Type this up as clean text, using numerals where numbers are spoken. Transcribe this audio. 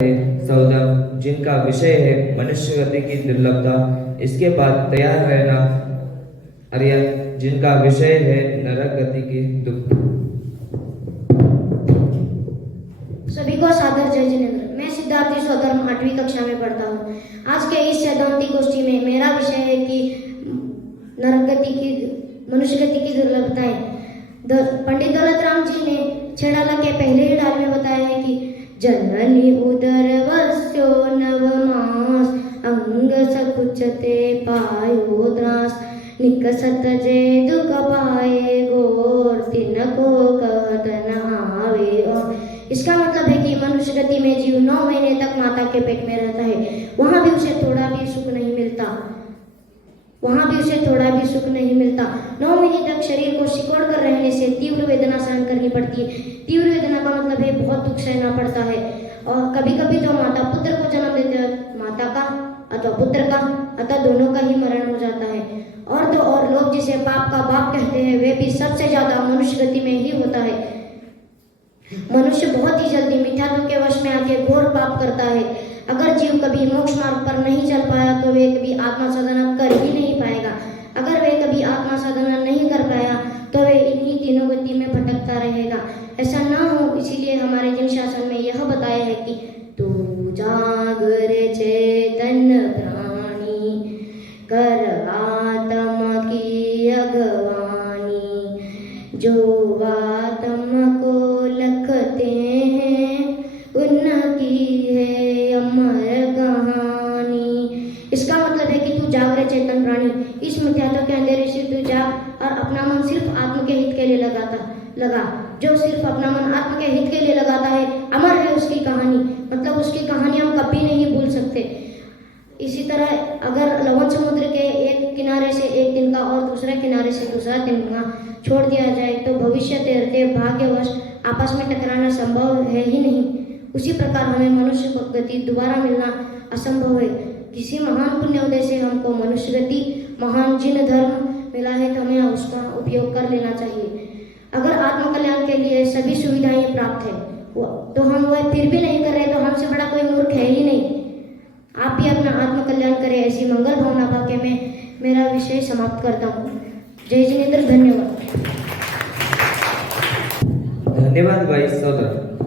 सौदम जिनका विषय है मनुष्य गति की दुर्लभता। इसके बाद तैयार रहना आर्यन जिनका विषय है नरक गति की दुख। सभी को सादर जय जिनेंद्र। मैं सिद्धार्थी स्वधर्म 8वीं कक्षा में पढ़ता हूँ। आज के इस सैद्धांतिक गोष्ठी में मेरा विषय है कि नरक गति की मनुष्य गति की दुर्लभताएं। पंडित दौलत राम जी ने छेड़ाला के पहले ही डाल में बताया है कि जननी उदर वस्यो नवमास अंग सकुचते पायो द्रास निकसत जे दुख पाए गोर तिनको कहत न आवे और। इसका मतलब है कि मनुष्य गति में जीव 9 महीने तक माता के पेट में रहता है। वहां भी उसे थोड़ा भी सुख नहीं मिलता। 9 महीने तक शरीर को सिकोड़ कर रहने से तीव्र वेदना सहन करनी पड़ती है। तीव्र वेदना का मतलब है बहुत दुख सहना पड़ता है। और कभी कभी तो माता पुत्र को जन्म देते वक्त माता का अथवा पुत्र का अथवा दोनों का ही मरण हो जाता है। और तो और लोग जिसे पाप का बाप कहते हैं वे भी सबसे ज्यादा मनुष्य गति में ही होता है। मनुष्य बहुत ही जल्दी मिथ्यात्व के वश में आके घोर पाप करता है। अगर जीव कभी मोक्ष मार्ग पर नहीं चल पाया तो वे कभी आत्मा साधना कर ही नहीं पाएगा। अगर वे कभी आत्मा साधना नहीं कर पाया तो वे इन्हीं तीनों गति में भटकता रहेगा। ऐसा ना हो इसीलिए हमारे जिन शासन में यह बताया है कि तू जागर चेतन प्राणी कर आत्मा की अगवानी जो आत्मा को लखते हैं उनकी है अमर कहानी। इसका मतलब है कि तू जागृत चेतन प्राणी, इस मिथ्यात्व के अंधेरे से तू जाग और अपना मन सिर्फ आत्म के हित के लिए लगा। जो सिर्फ अपना मन आत्म के हित के लिए लगाता है अमर है उसकी कहानी। मतलब उसकी कहानी हम कभी नहीं भूल सकते। इसी तरह अगर लवण समुद्र के एक किनारे से एक दिन का और दूसरे किनारे से दूसरा दिन का छोड़ दिया जाए तो भविष्य तैरते भाग्यवश आपस में टकराना संभव है ही नहीं। उसी प्रकार हमें मनुष्य को गति दोबारा मिलना असंभव है। किसी महान पुण्योदय से हमको मनुष्य गति महान जिन धर्म मिला है तो हमें उसका उपयोग कर लेना चाहिए। अगर आत्मकल्याण के लिए सभी सुविधाएं प्राप्त है तो हम वह फिर भी नहीं कर रहे तो हमसे बड़ा कोई मूर्ख है ही नहीं। आप भी अपना आत्मकल्याण करें ऐसी मंगल भावना पाके मैं मेरा विषय समाप्त करता हूँ। जय जिनेंद्र। धन्यवाद। धन्यवाद भाई सौदम।